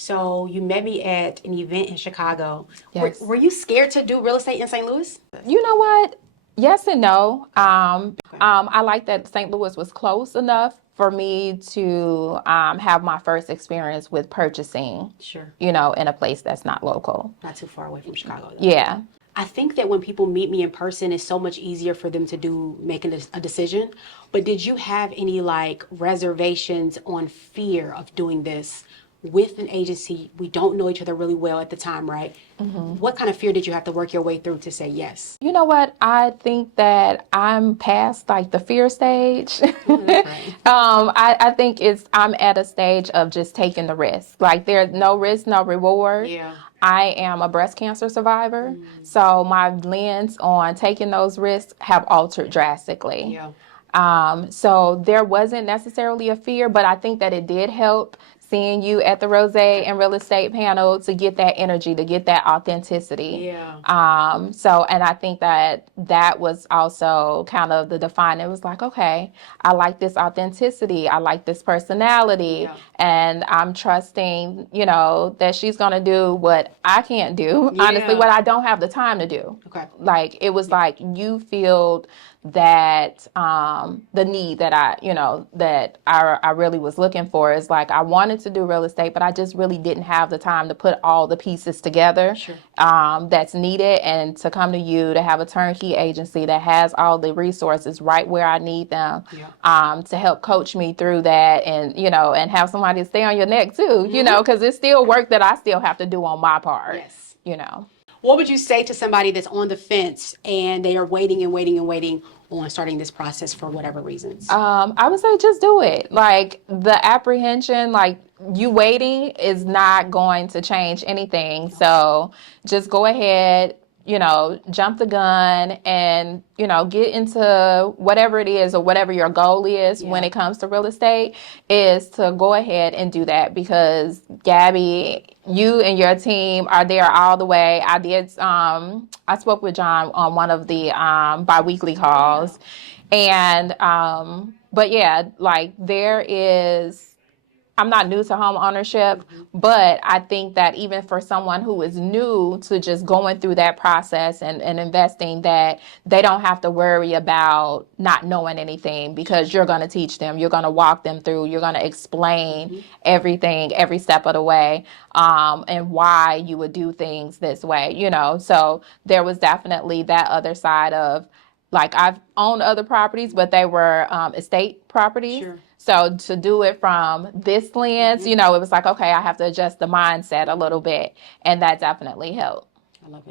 So you met me at an event in Chicago. Yes. Were you scared to do real estate in St. Louis? You know what? Yes and no. Okay. I like that St. Louis was close enough for me to have my first experience with purchasing, Sure. in a place that's not local. Not too far away from Chicago, though. Yeah. I think that when people meet me in person, it's so much easier for them to make a decision. But did you have any like reservations on fear of doing this with an agency? We don't know each other really well at the time, right? What kind of fear did you have to work your way through to say yes? You know what? I think that I'm past like the fear stage. Oh, that's right. I think I'm at a stage of just taking the risk. Like there's no risk, no reward. Yeah. I am a breast cancer survivor, so my lens on taking those risks have altered drastically. Yeah. So there wasn't necessarily a fear, but I think that it did help seeing you at the Rose and Real Estate panel to get that energy, to get that authenticity. Yeah. And I think that was also kind of the defining. It was like, okay, I like this authenticity. I like this personality. Yeah. And I'm trusting, that she's going to do what I can't do. Honestly, Yeah. what I don't have the time to do. Okay. Like, it was like you feel that the need that I really was looking for is like I wanted to do real estate, but I just really didn't have the time to put all the pieces together. Sure. That's needed, and to come to you to have a turnkey agency that has all the resources right where I need them. Yeah. To help coach me through that, and have somebody to stay on your neck too, because it's still work that I still have to do on my part. Yes. you know What would you say to somebody that's on the fence and they are waiting and waiting and waiting on starting this process for whatever reasons? I would say just do it. Like the apprehension, like you waiting is not going to change anything. So just go ahead, jump the gun and, get into whatever it is or whatever your goal is when Yeah. it comes to real estate is to go ahead and do that because Gabby, you and your team are there all the way. I spoke with John on one of the biweekly calls. And, but yeah, like I'm not new to home ownership, but I think that even for someone who is new to just going through that process and investing, that they don't have to worry about not knowing anything because you're going to teach them, you're going to walk them through, you're going to explain everything, every step of the way, and why you would do things this way. So there was definitely that other side of, like, I've owned other properties, but they were estate properties. Sure. So to do it from this lens, it was like, okay, I have to adjust the mindset a little bit. And that definitely helped. I love it.